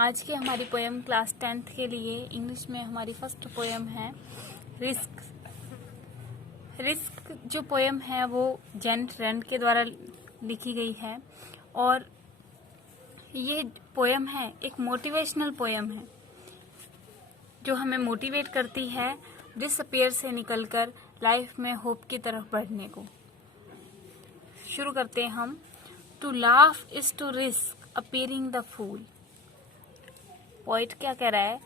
आज की हमारी पोएम क्लास 10th के लिए इंग्लिश में हमारी फर्स्ट पोएम है रिस्क। रिस्क जो पोएम है वो जेन ट्रेंट के द्वारा लिखी गई है और ये पोएम है एक मोटिवेशनल पोएम है जो हमें मोटिवेट करती है डिसअपियर से निकलकर लाइफ में होप की तरफ बढ़ने को। शुरू करते हैं हम। To laugh is to risk appearing the fool. Point क्या कह रहा है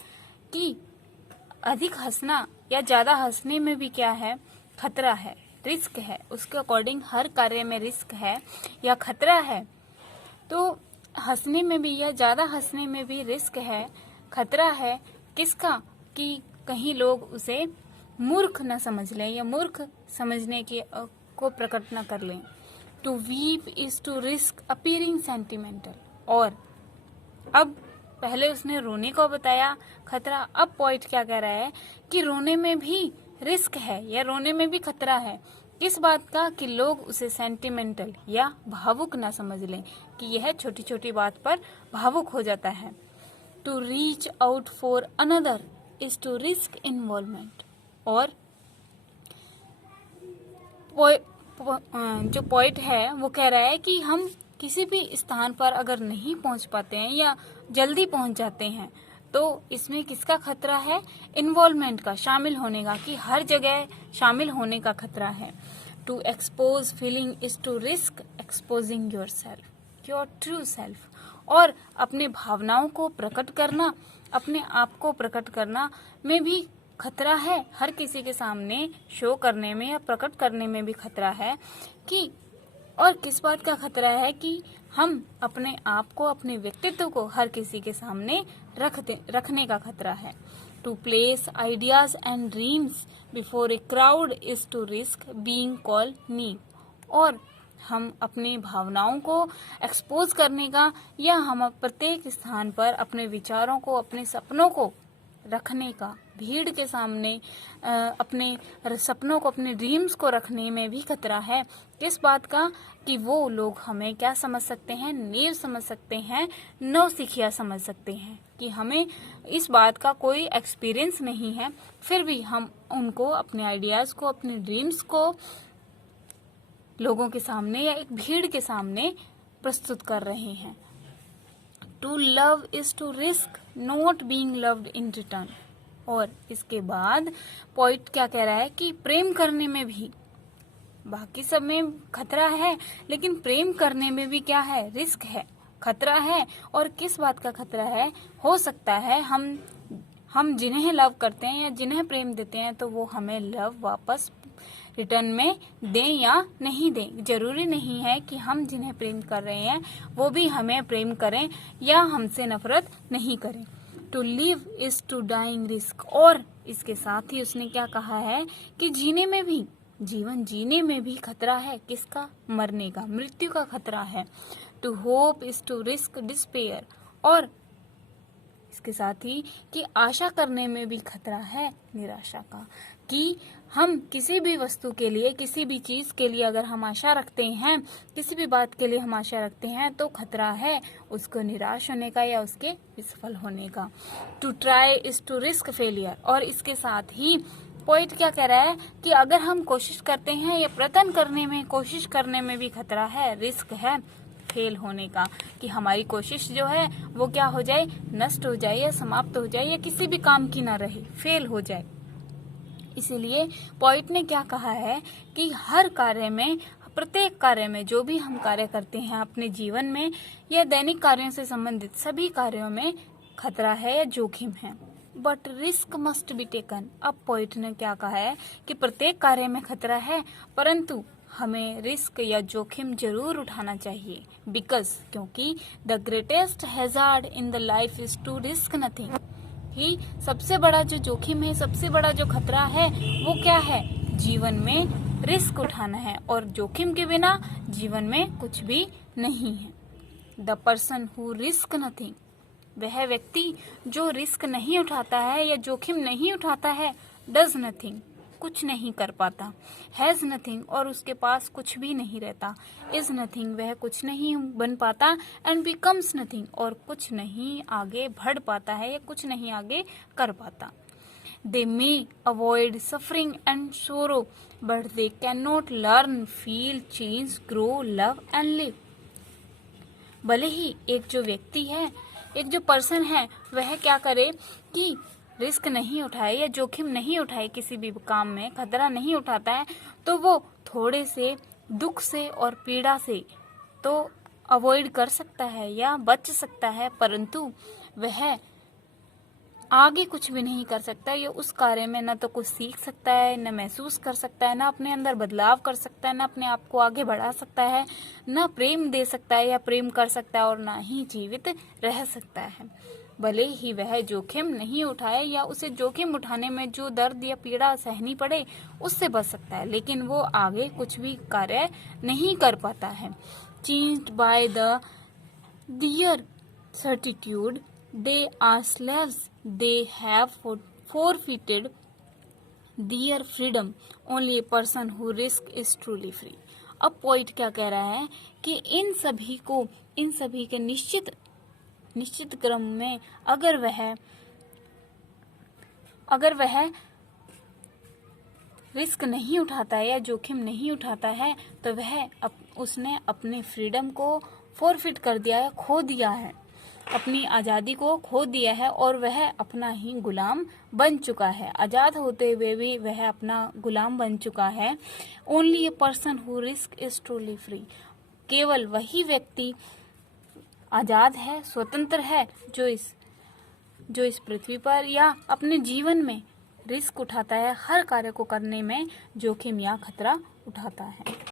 कि अधिक हंसना या ज्यादा हंसने में भी क्या है, खतरा है, रिस्क है। उसके अकॉर्डिंग हर कार्य में रिस्क है या खतरा है। तो हंसने में भी या ज्यादा हंसने में भी रिस्क है, खतरा है। किसका? कि कहीं लोग उसे मूर्ख न समझ लें या मूर्ख समझने के को प्रकट न कर लें। To weep is to risk appearing sentimental. और अब पहले उसने रोने को बताया खतरा, अब पॉइंट क्या कह रहा है कि रोने में भी रिस्क है या रोने में भी खतरा है। किस बात का? कि लोग उसे सेंटिमेंटल या भावुक ना समझ लें कि यह छोटी छोटी बात पर भावुक हो जाता है। To reach out for another is to risk involvement. और जो पॉइंट है वो कह रहा है कि हम किसी भी स्थान पर अगर नहीं पहुंच पाते हैं या जल्दी पहुंच जाते हैं तो इसमें किसका खतरा है? इन्वॉल्वमेंट का, शामिल होने का, कि हर जगह शामिल होने का खतरा है। To expose feeling is to risk exposing your self, your true self. और अपने भावनाओं को प्रकट करना, अपने आप को प्रकट करना में भी खतरा है। हर किसी के सामने शो करने में या प्रकट करने में भी खतरा है। कि और किस बात का खतरा है? कि हम अपने आप को, अपने व्यक्तित्व को हर किसी के सामने रखने का खतरा है। To place ideas and dreams before a crowd is to risk being called naive. और हम अपनी भावनाओं को एक्सपोज करने का या हम प्रत्येक स्थान पर अपने विचारों को, अपने सपनों को रखने का, भीड़ के सामने अपने सपनों को, अपने ड्रीम्स को रखने में भी खतरा है। किस बात का? कि वो लोग हमें क्या समझ सकते हैं? नीव समझ सकते हैं, नौसिखिया समझ सकते हैं कि हमें इस बात का कोई एक्सपीरियंस नहीं है, फिर भी हम उनको, अपने आइडियाज को, अपने ड्रीम्स को लोगों के सामने या एक भीड़ के सामने प्रस्तुत कर रहे हैं। To love is to risk not being loved in return. और इसके बाद पॉइंट क्या कह रहा है कि प्रेम करने में भी, बाकी सब में खतरा है लेकिन प्रेम करने में भी क्या है? रिस्क है, खतरा है। और किस बात का खतरा है? हो सकता है हम जिन्हें लव करते हैं या जिन्हें प्रेम देते हैं तो वो हमें लव वापस रिटर्न में दें या नहीं दें। जरूरी नहीं है कि हम जिन्हें प्रेम कर रहे हैं वो भी हमें प्रेम करें या हमसे नफरत नहीं करें। To live is to dying risk. और इसके साथ ही उसने क्या कहा है कि जीने में भी, जीवन जीने में भी खतरा है। किसका? मरने का, मृत्यु का खतरा है। To hope is to risk despair. और इसके साथ ही कि आशा करने में भी खतरा है, निराशा का। कि हम किसी भी वस्तु के लिए, किसी भी चीज के लिए अगर हम आशा रखते हैं, किसी भी बात के लिए हम आशा रखते हैं तो खतरा है उसको निराश होने का या उसके विफल होने का। To try is to risk failure. और इसके साथ ही पॉइंट क्या कह रहा है कि अगर हम कोशिश करते हैं या प्रयत्न करने में, कोशिश करने में भी खतरा है, रिस्क है फेल होने का, कि हमारी कोशिश जो है वो क्या हो जाए? नष्ट हो जाए या समाप्त हो जाए या किसी भी काम की ना रहे, फेल हो जाए। इसीलिए पॉइंट ने क्या कहा है कि हर कार्य में, प्रत्येक कार्य में, जो भी हम कार्य करते हैं अपने जीवन में या दैनिक कार्यों से संबंधित सभी कार्यों में खतरा है या जोखिम है। But risk must be taken. अब पॉइंट ने क्या कहा है कि प्रत्येक कार्य में खतरा है परंतु हमें रिस्क या जोखिम जरूर उठाना चाहिए। बिकॉज, क्योंकि the greatest hazard in the life is to risk nothing. ही सबसे बड़ा जो जोखिम है, सबसे बड़ा जो खतरा है वो क्या है? जीवन में रिस्क उठाना है। और जोखिम के बिना जीवन में कुछ भी नहीं है। The person who risk nothing, वह व्यक्ति जो रिस्क नहीं उठाता है या जोखिम नहीं उठाता है, डज नथिंग, कुछ नहीं कर पाता। हैज़ नथिंग और उसके पास कुछ भी नहीं रहता। इज नथिंग वह कुछ नहीं बन पाता। एंड बिकम्स नथिंग और कुछ नहीं आगे बढ़ पाता है या कुछ नहीं आगे कर पाता। They may avoid suffering and sorrow, but they cannot learn, feel, change, grow, love and live. भले ही एक जो व्यक्ति है, एक जो पर्सन है, वह क्या करे कि रिस्क नहीं उठाए या जोखिम नहीं उठाए, किसी भी काम में खतरा नहीं उठाता है, तो वो थोड़े से दुख से और पीड़ा से तो अवॉइड कर सकता है या बच सकता है, परंतु वह आगे कुछ भी नहीं कर सकता। ये उस कार्य में न तो कुछ सीख सकता है, न महसूस कर सकता है, न अपने अंदर बदलाव कर सकता है, न अपने आप को आगे बढ़ा सकता है, न प्रेम दे सकता है या प्रेम कर सकता है, और न ही जीवित रह सकता है। भले ही वह जोखिम नहीं उठाए या उसे जोखिम उठाने में जो दर्द या पीड़ा सहनी पड़े उससे बच सकता है, लेकिन वो आगे कुछ भी कार्य नहीं कर पाता है। Changed by the their certitude they are slaves, they have forfeited their freedom, only a person who risks is truly free. अब पोइट क्या कह रहा है कि इन सभी के निश्चित क्रम में अगर वह रिस्क नहीं उठाता है या जोखिम नहीं उठाता है तो उसने अपने फ्रीडम को फॉरफिट कर दिया है, खो दिया है, अपनी आज़ादी को खो दिया है और वह अपना ही गुलाम बन चुका है। आज़ाद होते हुए भी वह अपना गुलाम बन चुका है। Only a person who risk is truly free, केवल वही व्यक्ति आज़ाद है, स्वतंत्र है, जो इस पृथ्वी पर या अपने जीवन में रिस्क उठाता है, हर कार्य को करने में जोखिम या खतरा उठाता है।